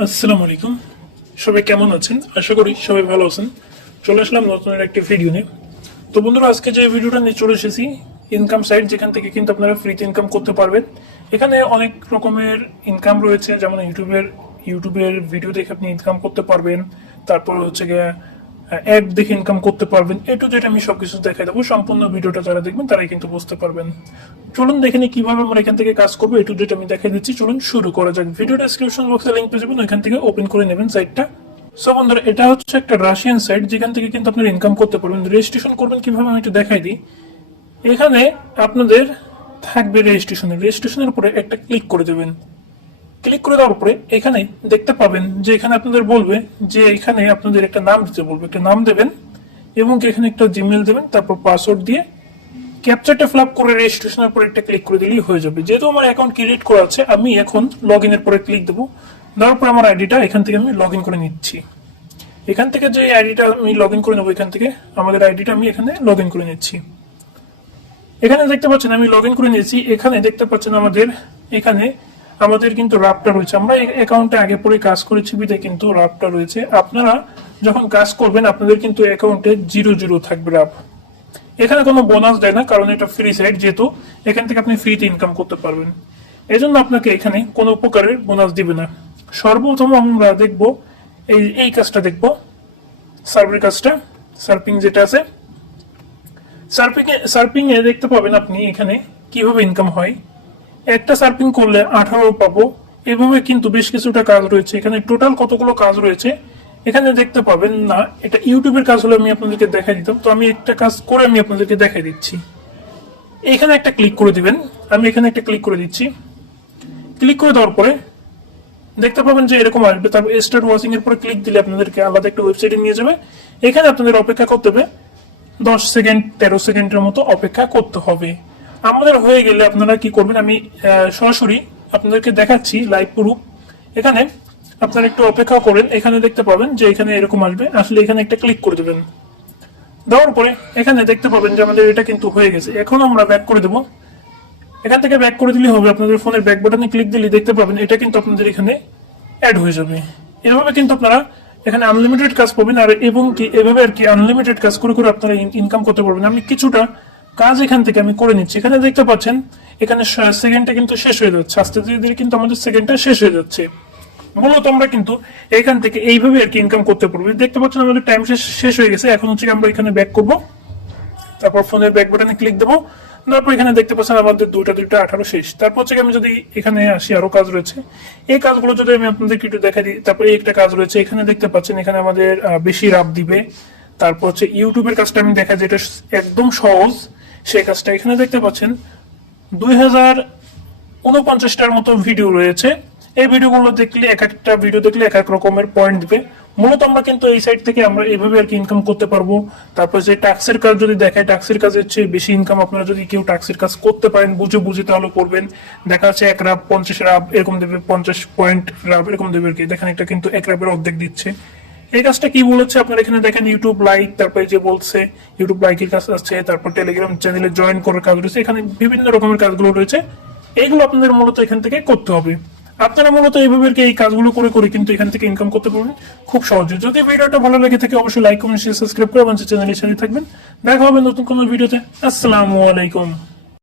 আসসালামু আলাইকুম। সবাই কেমন আছেন? আশা করি সবাই ভালো আছেন। চলে আসলাম নতুন একটা ভিডিও নিয়ে। তো বন্ধুরা, আজকে যে ভিডিওটা নিয়ে চলে এসেছি, ইনকাম সাইট যেখান থেকে কিন্তু আপনারা ফ্রিতে ইনকাম করতে পারবেন। এখানে অনেক রকমের ইনকাম রয়েছে, যেমন ইউটিউবের ভিডিও দেখে আপনি ইনকাম করতে পারবেন। তারপর হচ্ছে গিয়ে অ্যাড দেখে ইনকাম করতে পারবেন। এ টু জেড আমি সবকিছু দেখাই দেবো। সম্পূর্ণ ভিডিওটা যারা দেখবেন তারাই কিন্তু বুঝতে পারবেন। চলুন দেখে নিই কিভাবে আমরা এখান থেকে কাজ করবো। এ টু জেড আমি দেখাই দিচ্ছি। চলুন শুরু করা যাক। ভিডিও ডেসক্রিপশন বক্সে লিঙ্ক পেয়ে যাবেন, ওইখান থেকে ওপেন করে নেবেন সাইটটা। সো বন্ধুরা, এটা হচ্ছে একটা রাশিয়ান সাইট যেখান থেকে কিন্তু আপনারা ইনকাম করতে পারবেন। রেজিস্ট্রেশন করবেন কিভাবে আমি একটু দেখাই দিই। এখানে আপনাদের থাকবে রেজিস্ট্রেশনের উপরে একটা ক্লিক করে দেবেন। ক্লিক করে দেওয়ার পরে এখানে দেখতে পাবেন যে এখানে আপনাদের বলবে যে এখানে আপনাদের একটা নাম দিতে বলবে, একটা নাম দেবেন এবং এখানে একটা জিমেল দেবেন, তারপর পাসওয়ার্ড দিয়ে ক্যাপচারটা ফিল আপ করে রেজিস্ট্রেশনের পরে একটা ক্লিক করে দিলেই হয়ে যাবে। যেহেতু আমার অ্যাকাউন্ট ক্রিয়েট করা আছে, আমি এখন লগ ইনের পরে ক্লিক দেবো। দেওয়ার পরে আমার আইডিটা এখান থেকে আমি লগ ইন করে নিচ্ছি। এখান থেকে যে আইডিটা আমি লগ ইন করে নেবো, এখান থেকে আমাদের আইডিটা আমি এখানে লগ ইন করে নিচ্ছি। এখানে দেখতে পাচ্ছেন আমি লগ ইন করে নিয়েছি। এখানে দেখতে পাচ্ছেন আমাদের কিন্তু রাফটা রয়েছে। আমরা এই অ্যাকাউন্টে আগে পরে কাজ করেছি বিধে কিন্তু রাফটা রয়েছে। আপনারা যখন কাজ করবেন আপনাদের কিন্তু অ্যাকাউন্টে 0 থাকবে রাফ। এখানে কোনো বোনাস দেয় না, কারণ এটা ফ্রি সাইট, যেহেতু এখান থেকে আপনি ফ্রিতে ইনকাম করতে পারবেন। এজন্য আপনাকে এখানে কোনো প্রকারের বোনাস দিবে না। সর্বপ্রথম আমরা দেখব এই কাজটা দেখব, সার্ভের কাজটা, সার্ফিং যেটা আছে। সার্ফিং এ দেখতে পাবেন আপনি এখানে কিভাবে ইনকাম হয়। একটা সার্ফিং করলে 18 পাবো। এভাবে কিন্তু বেশ কিছুটা কাজ রয়েছে। এখানে টোটাল কতগুলো কাজ রয়েছে এখানে দেখতে পাবেন না। এটা ইউটিউবের কাজ হলে আমি আপনাদেরকে দেখাই দিতাম, তো আমি একটা কাজ করে আমি আপনাদেরকে দেখাই দিচ্ছি। এখানে একটা ক্লিক করে দিবেন। আমি এখানে একটা ক্লিক করে দিচ্ছি। ক্লিক করে দেওয়ার পরে দেখতে পাবেন যে এরকম আসবে। তারপর স্টার্ট ওয়াচিং এর পরে ক্লিক দিলে আপনাদেরকে আলাদা একটা ওয়েবসাইটে নিয়ে যাবে। এখানে আপনাদের অপেক্ষা করতে হবে 10 সেকেন্ড 13 সেকেন্ডের মতো অপেক্ষা করতে হবে। আমাদের হয়ে গেলে আপনারা কি করবেন, আমি সরাসরি আপনাদেরকে দেখাচ্ছি লাইভ প্রুফ। এখানে আপনারা একটু অপেক্ষা করেন। এখানে দেখতে পাবেন যে এখানে এরকম আসবে, আসলে এখানে একটা ক্লিক করে দেবেন। দেওয়ার পরে এখানে দেখতে পাবেন যে আমাদের এটা কিন্তু হয়ে গেছে। এখন আমরা ব্যাক করে দেবো। এখান থেকে ব্যাক করে দিলে হবে, আপনাদের ফোনের ব্যাক বাটনে ক্লিক দিলে দেখতে পাবেন এটা কিন্তু আপনাদের এখানে অ্যাড হয়ে যাবে। এভাবে কিন্তু আপনারা এখানে আনলিমিটেড কাজ পাবেন। আর এবং কি এভাবে আর কি আনলিমিটেড কাজ করে করে আপনারা ইনকাম করতে পারবেন। আমি কিছুটা কাজ এখান থেকে আমি করে নিচ্ছি। এখানে দেখতে পাচ্ছেন এখানে সেকেন্ডটা কিন্তু শেষ হয়ে যাচ্ছে। আস্তে ধীরে ধীরে কিন্তু আমাদের সেকেন্ডটা শেষ হয়ে যাচ্ছে। মূলত আমরা কিন্তু এখান থেকে এইভাবে আর কি ইনকাম করতে পারবো। দেখতে পাচ্ছেন আমাদের টাইম শেষ হয়ে গেছে। এখন হচ্ছে আমরা এখানে ব্যাক করবো, তারপর ফোনের ব্যাক বাটনে ক্লিক দেবো। তারপর এখানে দেখতে পাচ্ছেন আমাদের 2:18 শেষ। তারপর হচ্ছে আমি যদি এখানে আসি, আরো কাজ রয়েছে। এই কাজগুলো যদি আমি আপনাদেরকে একটু দেখা দিই। তারপরে একটা কাজ রয়েছে, এখানে দেখতে পাচ্ছেন এখানে আমাদের বেশি রাপ দিবে। তারপর হচ্ছে ইউটিউবের কাজটা আমি দেখা, যেটা একদম সহজ সেই কাজটা। এখানে দেখতে পাচ্ছেন 2049টার মতো ভিডিও রয়েছে। এই ভিডিওগুলো দেখলে এক একটা ভিডিও দেখলে এক এক রকমের পয়েন্ট দিবে। মূলত আমরা কিন্তু এই সাইট থেকে আমরা এইভাবে আর কি ইনকাম করতে পারবো। তারপর যে ট্যাক্সের কাজ যদি দেখায়, ট্যাক্সের কাজের চেয়ে বেশি ইনকাম আপনারা যদি কেউ ট্যাক্সের কাজ করতে পারেন বুঝে তাহলে করবেন। দেখা যাচ্ছে 1 রাব 50 রাব এরকম দেবে, 50 পয়েন্ট রাব এরকম দেবে আর কি। দেখেন এটা কিন্তু 1 রাবের অর্ধেক দিচ্ছে। এই কাজটা কি বলেছে আপনারা এখানে দেখেন, ইউটিউব লাইক, তারপরে যে বলছে ইউটিউব লাইকের কাজ আছে, তারপর টেলিগ্রাম চ্যানেলে জয়েন করার কাজ রয়েছে। এখানে বিভিন্ন রকমের কাজগুলো রয়েছে। এইগুলো আপনাদের মূলত এখান থেকে করতে হবে। আপনারা মূলত এইভাবে এই কাজগুলো করে করে কিন্তু এখান থেকে ইনকাম করতে পারবেন খুব সহজে। যদি ভিডিওটা ভালো লাগে থাকে অবশ্যই লাইক কমেন্ট শেয়ার সাবস্ক্রাইব করে আমাদের চ্যানেলের সাথে থাকবেন। দেখা হবে নতুন কোনো ভিডিওতে। আসসালামু আলাইকুম।